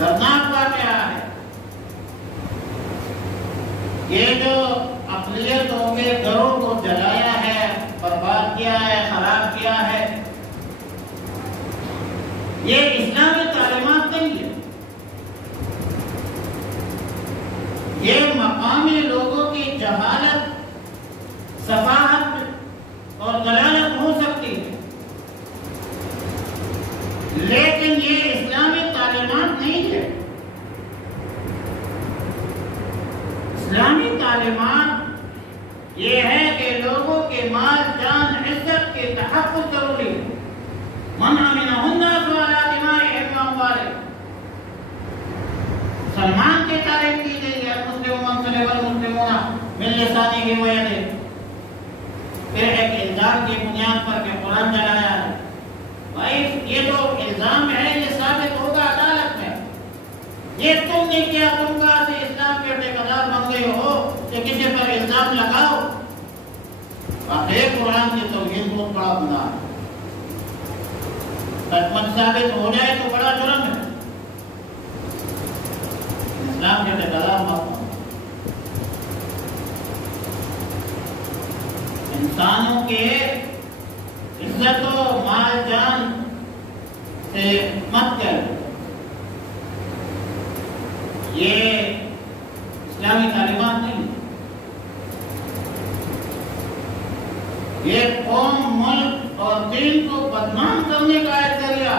دردناک واقعہ ہے۔ یہ جو اقلیتوں کے گھروں کو جلایا ہے، برباد کیا ہے، خراب کیا ہے، یہ اسلامی تعلیمات نہیں ہے۔ یہ مقامی لوگوں کی جہالت، سفاہت اور ضلالت ہو سکتی ہے، لیکن یہ اسلامی تعلیمات نہیں ہے۔ اسلامی تعلیمات یہ ہے کہ لوگوں کے مال، جان، عزت کے تحفظ ضروری ہے۔ من امنہ الناس علی دمائہم و اموالہم، سلمان کی تعریف کی گئی ہے، المسلم من سلم المسلمون من لسانہ و یدہ۔ پھر ایک الزام کی بنیاد پر کہ قرآن جلایا ہے، بھائی یہ جو الزام ہے یہ ثابت ہوگا عدالت میں۔ یہ تم نے کیا، تم کہاں سے اسلام کے ٹھیکیدار بن گئے ہو کہ کسی پر الزام لگاؤ؟ واقعی قرآن کی توہین بہت بڑا گناہ ہے، سچ ثابت ہو جائے تو بڑا جرم ہے۔ اسلام کے ٹھیکیدار مت بنو، انسانوں کے عزت و مال جان سے مت کرو، یہ اسلامی تعلیمات نہیں۔ یہ قوم، ملک اور دین کو بدنام کرنے کا ایک ذریعہ۔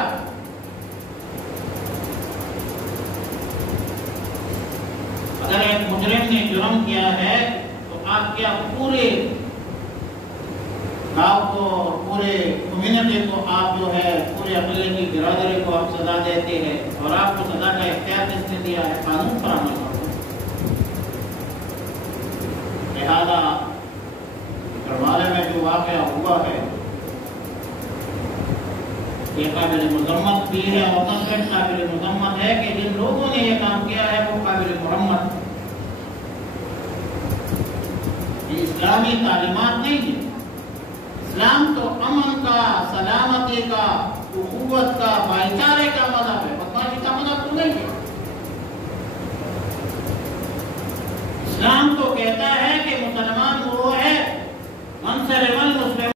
اگر ایک مجرم نے جرم کیا ہے تو آپ کیا پورے گاؤں کو، پورے کمیونٹی کو آپ جو ہے، پورے عقیدے کی برادری کو آپ سزا دیتے ہیں، اور آپ کو سزا کا اختیار کس نے دیا ہے؟ قانون پر عمل کرو۔ لہذا گڑھوالے میں جو واقعہ ہوا ہے یہ قابل مذمت بھی ہے، اور نہ صرف قابل مذمت ہے کہ جن لوگوں نے یہ کام کیا ہے وہ قابل مرمت۔ یہ اسلامی تعلیمات نہیں ہے۔ اسلام تو امن کا، سلامتی کا، اخوت کا، بھائی چارے کا مذہب